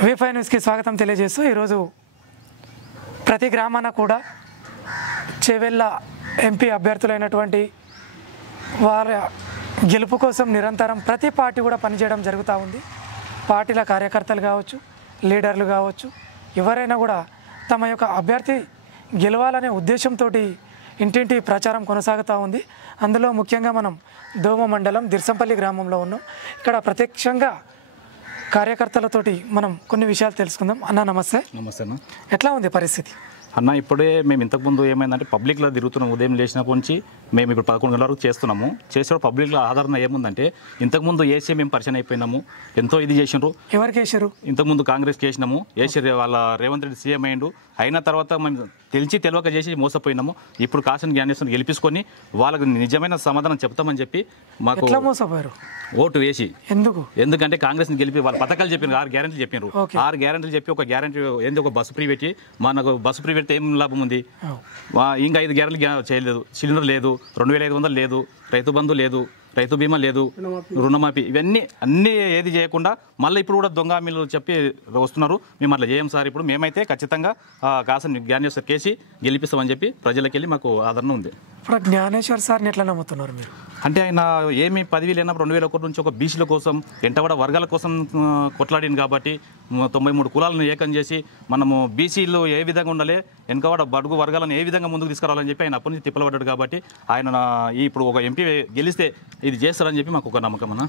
V5 న్యూస్కి స్వాగతం తెలియజేస్తూ ఈరోజు ప్రతి గ్రామాన కూడా చేవెళ్ళ ఎంపీ అభ్యర్థులైనటువంటి వారి గెలుపు కోసం నిరంతరం ప్రతి పార్టీ కూడా పనిచేయడం జరుగుతూ ఉంది. పార్టీల కార్యకర్తలు కావచ్చు, లీడర్లు కావచ్చు, ఎవరైనా కూడా తమ యొక్క అభ్యర్థి గెలవాలనే ఉద్దేశంతో ఇంటింటి ప్రచారం కొనసాగుతూ ఉంది. అందులో ముఖ్యంగా మనం దోమ మండలం దిర్సంపల్లి గ్రామంలో ఉన్నాం. ఇక్కడ ప్రత్యక్షంగా కార్యకర్తలతోటి మనం కొన్ని విషయాలు తెలుసుకుందాం. అన్న నమస్తే. నమస్తే అన్న. ఎట్లా ఉంది పరిస్థితి? అన్న ఇప్పుడే మేము ఇంతకుముందు ఏమైందంటే పబ్లిక్లో తిరుగుతున్నాం. ఉదయం లేచినప్పటి నుంచి మేము ఇప్పుడు 11 గంటల వరకు చేస్తున్నాము. చేసేటప్పుడు పబ్లిక్లో ఆదరణ ఏముందంటే ఇంతకుముందు ఏసీ మేము పరిచయం అయిపోయినాము, ఎంతో ఇది చేసినారు. ఎవరికి వేసారు? ఇంతకుముందు కాంగ్రెస్కి వేసినాము, ఏసీ వాళ్ళ రేవంత్ రెడ్డి సీఎం అయ్యిండు. అయిన తర్వాత మేము తెలియక చేసి మోసపోయినాము. ఇప్పుడు కాసిన జ్ఞానేశ్వరం గెలిపించుకొని వాళ్ళకి నిజమైన సమాధానం చెప్తామని చెప్పి మాకు మోసపోయారు ఓటు వేసి. ఎందుకంటే కాంగ్రెస్ని గెలిపి వాళ్ళ పథకాలు చెప్పినారు, 6 గ్యారెంటీలు చెప్పినారు. 6 గ్యారెంటీలు చెప్పి ఒక గ్యారెంటీ ఏంది, ఒక బస్సు ఫ్రీ పెట్టి మనకు బస్సు ఫ్రీ పెడితే ఏం లాభం ఉంది? ఇంకా 5 గ్యారెంటీలు చేయలేదు. సిలిండర్ లేదు, 2500 లేదు, రైతు బంధు లేదు, రైతు బీమా లేదు, రుణమాఫీ, ఇవన్నీ అన్నీ ఏది చేయకుండా మళ్ళీ ఇప్పుడు కూడా దొంగ హామీలు చెప్పి వస్తున్నారు. మేము అట్లా చేయం సార్. ఇప్పుడు మేమైతే ఖచ్చితంగా కాసిన జ్ఞానేశ్వర్ కేసి గెలిపిస్తామని చెప్పి ప్రజలకు వెళ్ళి మాకు ఆదరణ ఉంది. ఇప్పుడు జ్ఞానేశ్వర్ సార్ని ఎట్లా నమ్ముతున్నారు మీరు? అంటే ఆయన ఏమి 10,000 అయినా 2001 నుంచి ఒక బీసీల కోసం, ఎంటవాడ వర్గాల కోసం కొట్లాడింది కాబట్టి 93 కులాలను ఏకం చేసి మనము బీసీలు ఏ విధంగా ఉండాలి, వెనకవాడ బడుగు వర్గాలను ఏ విధంగా ముందుకు తీసుకురావాలని చెప్పి ఆయన అప్పటి నుంచి తిప్పలబడ్డాడు. కాబట్టి ఆయన ఇప్పుడు ఒక ఎంపీ గెలిస్తే ఇది చేస్తారని చెప్పి మాకు ఒక నమ్మకం అన్న.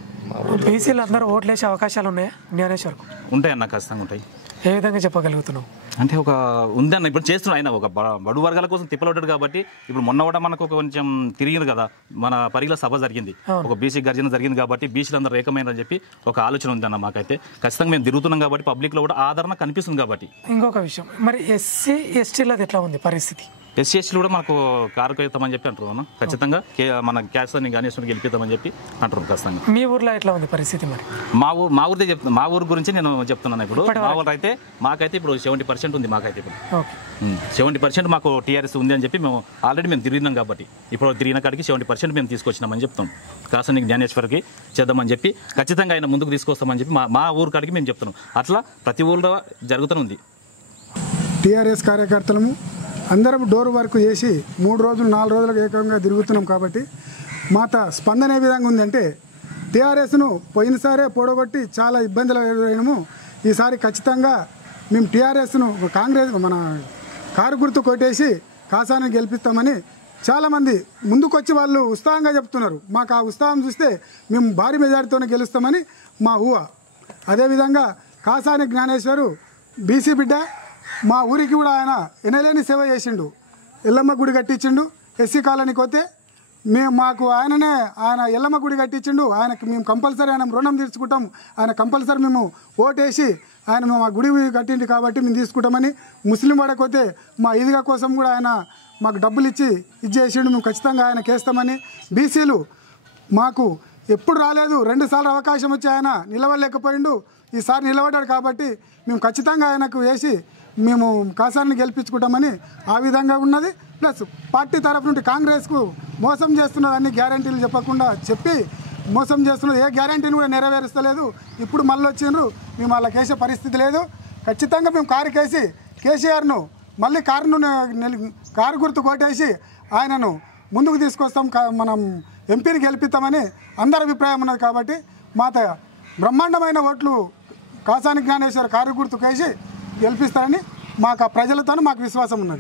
బీసీలు అందరూ ఓట్లేసే అవకాశాలు ఉన్నాయా జ్ఞానేశ్వర్కు? ఉంటాయన్న, ఖచ్చితంగా ఉంటాయి. ఏ విధంగా చెప్పగలుగుతున్నావు? అంటే ఒక ఉందన్న, ఇప్పుడు చేస్తున్నాడు ఆయన ఒక బడు వర్గాల కోసం తిప్పలబడ్డాడు. కాబట్టి ఇప్పుడు మొన్న కూడా మనకు కొంచెం తిరిగింది కదా, మన పరిగిల సభ జరిగింది, ఒక బీసీ గర్జన జరిగింది. కాబట్టి బీసీలు అందరూ ఏకమైనని చెప్పి ఒక ఆలోచన ఉందన్న మాకైతే. ఖచ్చితంగా మేము తిరుగుతున్నాం కాబట్టి పబ్లిక్లో కూడా ఆదరణ కనిపిస్తుంది. కాబట్టి ఇంకొక విషయం, మరి ఎస్సీ ఎస్టీలది ఎట్లా ఉంది పరిస్థితి? ఎస్సీ ఎస్టీలు కూడా మనకు కారుకవుతామని చెప్పి అంటారు అన్న. ఖచ్చితంగా మన క్యాస్ని జ్ఞానేశ్వరం గెలిపిద్దామని చెప్పి అంటారు. ఖచ్చితంగా మీ ఊర్లో ఎట్లా ఉంది పరిస్థితి? మరి మా ఊరిదే చెప్తున్నా, మా ఊరు గురించి నేను చెప్తున్నాను. ఇప్పుడు మా ఊరు అయితే మాకైతే ఇప్పుడు 70% ఉంది. మాకైతే ఇప్పుడు 70% మాకు టీఆర్ఎస్ ఉంది అని చెప్పి మేము ఆల్రెడీ మేము తిరిగినాం. కాబట్టి ఇప్పుడు తిరిగిన కాడికి 70% మేము తీసుకొచ్చినామని చెప్తాం. కాసాని జ్ఞానేశ్వర్కి చేద్దామని చెప్పి ఖచ్చితంగా ఆయన ముందుకు తీసుకొస్తామని చెప్పి మా ఊరు కాడికి మేము చెప్తున్నాం. అట్లా ప్రతి ఊళ్ళో జరుగుతూనే ఉంది. టీఆర్ఎస్ కార్యకర్తలము అందరం డోర్ వర్క్ చేసి 3 రోజులు 4 రోజులకు ఏకంగా తిరుగుతున్నాం. కాబట్టి మాత స్పందన ఏ విధంగా ఉందంటే, టీఆర్ఎస్ను పోయినసారే పొడగొట్టి చాలా ఇబ్బందులు ఎదురైనాము. ఈసారి ఖచ్చితంగా మేము టీఆర్ఎస్ను కాంగ్రెస్ మన కారు గుర్తు కొట్టేసి కాసాన్ని గెలిపిస్తామని చాలామంది ముందుకొచ్చి వాళ్ళు ఉత్సాహంగా చెప్తున్నారు. మాకు ఆ ఉత్సాహం చూస్తే మేము భారీ మెజారిటీతోనే గెలుస్తామని మా ఊహ. అదేవిధంగా కాసాని జ్ఞానేశ్వరు బీసీ బిడ్డ, మా ఊరికి కూడా ఆయన ఎనలేని సేవ చేసిండు. ఎల్లమ్మ గుడి కట్టించిండు. ఎస్సీ కాలనీకి పోతే మాకు ఆయన ఎల్లమ్మ గుడి కట్టించిండు. ఆయనకి మేము కంపల్సరీ ఆయన రుణం తీర్చుకుంటాం. ఆయన కంపల్సరీ మేము ఓటేసి ఆయన మా గుడి కట్టిండు కాబట్టి మేము తీసుకుంటామని. ముస్లిం వాడకపోతే మా ఈద్గా కోసం కూడా ఆయన మాకు డబ్బులు ఇచ్చి ఇది చేసిండు. మేము ఖచ్చితంగా ఆయనకి వేస్తామని. బీసీలు మాకు ఎప్పుడు రాలేదు, 2 సార్లు అవకాశం వచ్చి ఆయన నిలవలేకపోయిండు. ఈసారి నిలబడ్డాడు కాబట్టి మేము ఖచ్చితంగా ఆయనకు వేసి మేము కాసాన్ని గెలిపించుకుంటామని ఆ విధంగా ఉన్నది. ప్లస్ పార్టీ తరఫు నుండి కాంగ్రెస్కు మోసం చేస్తున్నదాన్ని గ్యారంటీలు చెప్పకుండా చెప్పి మోసం చేస్తున్నది. ఏ గ్యారంటీని కూడా నెరవేరుస్తలేదు. ఇప్పుడు మళ్ళీ వచ్చిండ్రు, మేము వాళ్ళకి వేసే పరిస్థితి లేదు. ఖచ్చితంగా మేము కారుకేసి కేసీఆర్ను మళ్ళీ కారు గుర్తు కొట్టేసి ఆయనను ముందుకు తీసుకొస్తాం, మనం ఎంపీని గెలిపిస్తామని అందరి అభిప్రాయం ఉన్నది. కాబట్టి మాత బ్రహ్మాండమైన ఓట్లు కాసాని జ్ఞానేశ్వర్ కారు గుర్తుకేసి గెలిపిస్తారని మాకు ఆ ప్రజలతో మాకు విశ్వాసం ఉన్నది.